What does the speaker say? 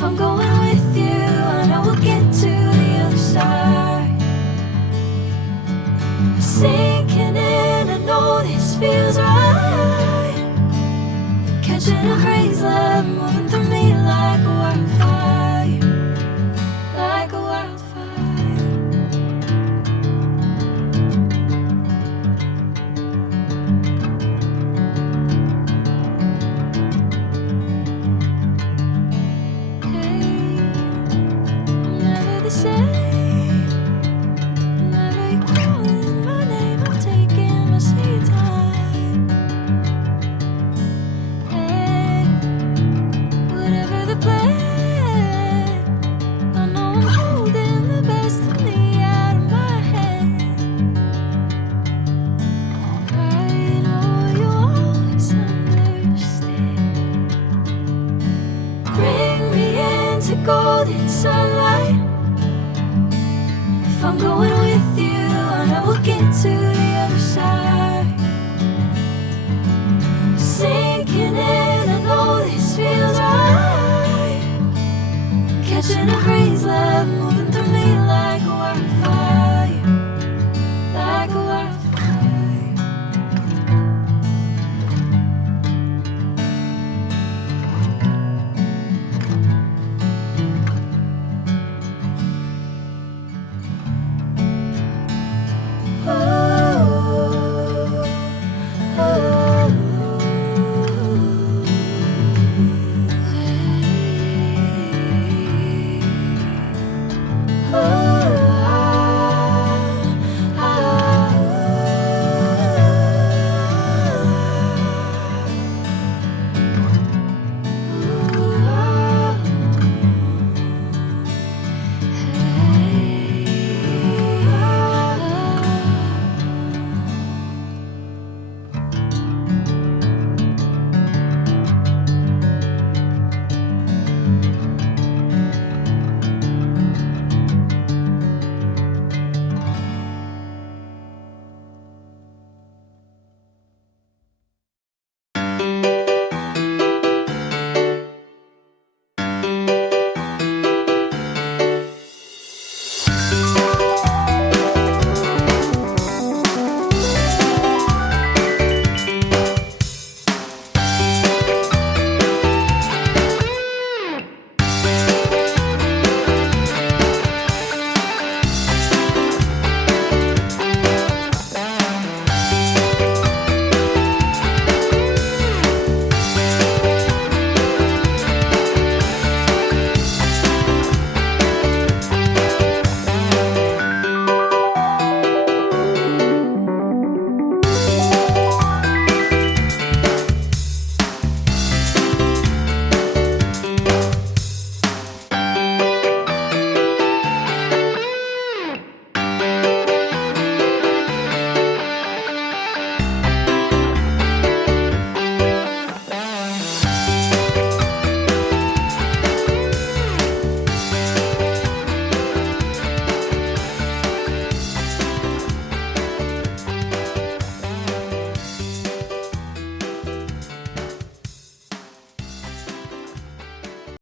If I'm going with you, I know we'll get to the other side. Sinking in, I know this feels right. Catching a breeze, love moving through me like a wildfire, like a wildfire. Hey, I'm never the same. Whenever you're calling my name, I'm taking my sweet time. Hey, whatever the plan, I know I'm holding the best of me out of my hand. I know you always understand. Bring me into golden sunlight. If I'm going with you, I know we'll get to the other side. Sinking in, I know this feels right.